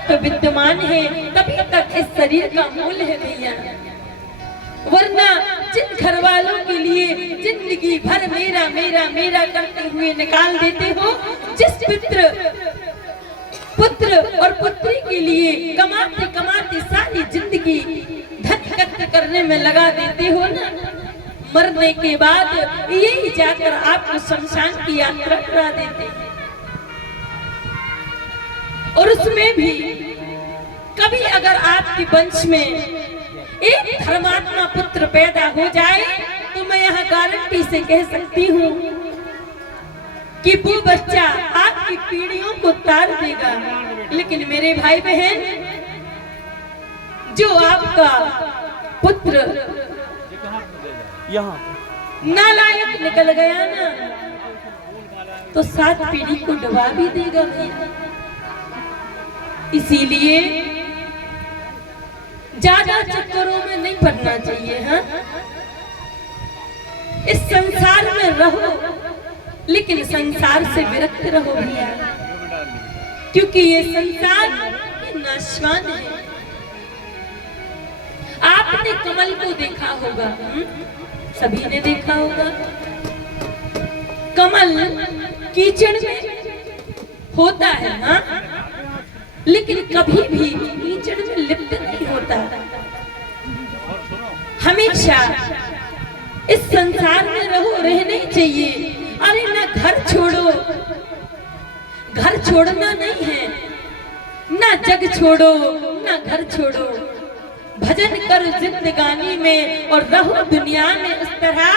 तो विद्यमान है तभी तक इस शरीर का मूल है भैया। वरना जिन घर वालों के लिए जिंदगी भर मेरा मेरा मेरा करते हुए निकाल देते हो, जिस पुत्र और पुत्री के लिए कमाते कमाते सारी जिंदगी धन एकत्र करने में लगा देते हो ना, मरने के बाद यही जाकर आपको शमशान की यात्रा करा देते हैं। और उसमें भी कभी अगर आपके वंश में एक धर्मात्मा पुत्र पैदा हो जाए तो मैं यहाँ गारंटी से कह सकती हूँ कि वो बच्चा आपकी पीढ़ियों को तार देगा। लेकिन मेरे भाई बहन, जो आपका पुत्र नालायक निकल गया ना, तो 7 पीढ़ी को डुबा भी देगा भैया। इसीलिए ज्यादा चक्करों में नहीं पड़ना चाहिए। हाँ, इस संसार में रहो लेकिन संसार से विरक्त रहो भैया, क्योंकि ये संसार नाशवान है। आपने कमल को देखा होगा, सभी ने देखा होगा। कमल कीचड़ में होता है, हाँ, लेकिन कभी भी कीचड़ में लिप्त नहीं होता। हमेशा इस संसार में रहो, रहना ही चाहिए। अरे ना घर छोड़ो, घर छोड़ना नहीं है, ना जग छोड़ो ना घर छोड़ो। भजन करो जिंदगानी में और रहो दुनिया में उस तरह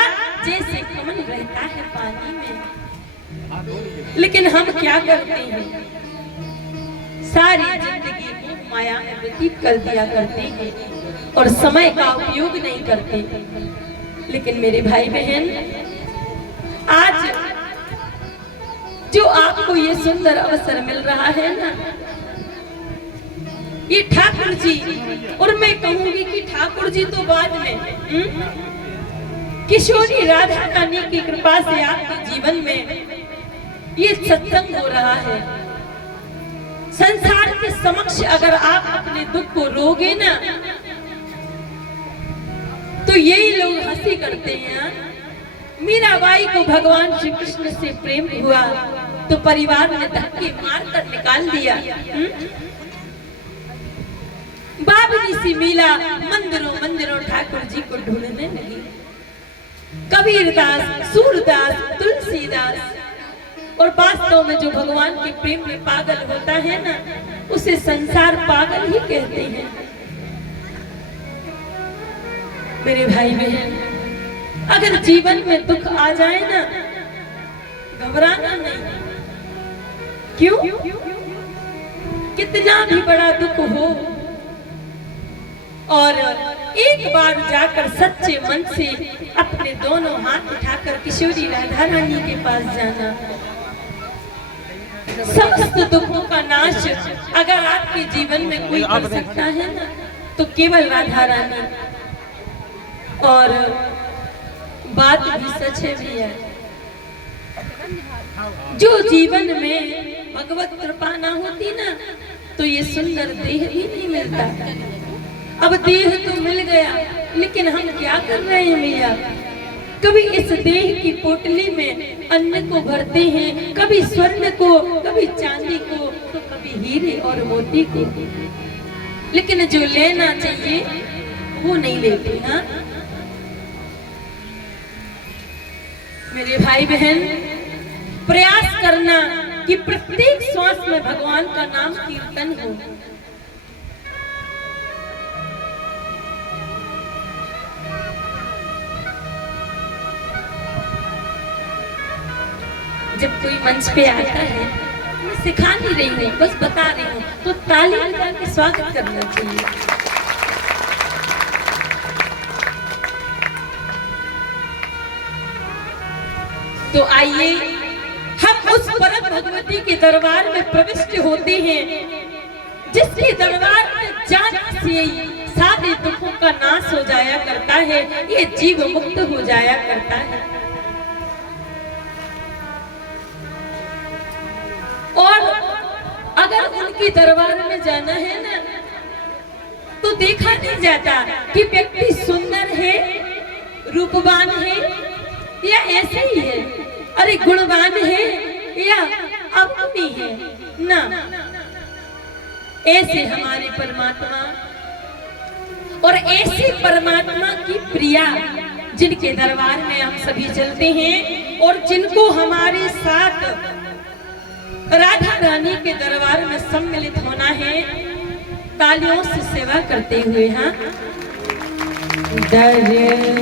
जैसे कमल रहता है पानी में। लेकिन हम क्या करते हैं, सारी जिंदगी मोह माया में व्यतीत कर दिया करते हैं और समय का उपयोग नहीं करते। लेकिन मेरे भाई बहन, आज जो आपको ये सुंदर अवसर मिल रहा है ना, ये ठाकुर जी, और मैं कहूंगी कि ठाकुर जी तो बाद में, किशोरी राधा रानी की कृपा से आपके जीवन में ये सत्संग हो रहा है। संसार के समक्ष अगर आप अपने दुख को रोगे ना, तो यही लोग हंसी करते हैं। मीराबाई को भगवान श्री कृष्ण से प्रेम हुआ तो परिवार ने धक्के मार कर निकाल दिया। बाबरी सी मीला मंदिरों मंदिरों ठाकुर जी को ढूंढने लगी। कबीरदास, सूरदास, तुलसीदास, और वास्तव में जो भगवान के प्रेम में पागल होता है ना, उसे संसार पागल ही कहते हैं। मेरे भाई बहन, अगर जीवन में दुख आ जाए ना, घबराना नहीं। क्यों? कितना भी बड़ा दुख हो, और एक बार जाकर सच्चे मन से अपने दोनों हाथ उठाकर किशोरी राधा रानी के पास जाना। समस्त दुखों का नाश अगर आपके जीवन में कोई कर सकता है ना, तो केवल राधा रानी। और बात भी सच है भैया, जो जीवन में भगवत कृपा ना होती ना, तो ये सुंदर देह भी नहीं मिलता। अब देह तो मिल गया, लेकिन हम क्या कर रहे हैं भैया? कभी इस देह की पोटली में अन्न को भरते हैं, कभी स्वर्ण को, कभी चांदी को, तो कभी हीरे और मोती को, लेकिन जो लेना चाहिए वो नहीं लेते। हाँ मेरे भाई बहन, प्रयास करना कि प्रत्येक श्वास में भगवान का नाम कीर्तन हो। जब कोई मंच पे आता है, मैं सिखा नहीं रही हूँ, बस बता रही हूँ, तो ताली बजा के स्वागत करना चाहिए। तो आइए हम उस परम भगवती के दरबार में प्रविष्ट होते हैं, जिसके दरबार में जाने से सारे दुखों का नाश हो जाया करता है, ये जीव मुक्त हो जाया करता है। और अगर उनके दरबार में जाना है ना तो देखा नहीं जाता कि व्यक्ति सुंदर है, रूपवान है या ऐसे ही है, अरे गुणवान है या अवगुणी है ना। ऐसे हमारे परमात्मा और ऐसे परमात्मा की प्रिया जिनके दरबार में हम सभी चलते हैं और जिनको हमारे साथ राधा रानी के दरबार में सम्मिलित होना है, तालियों से सेवा करते हुए। हाँ, दरबार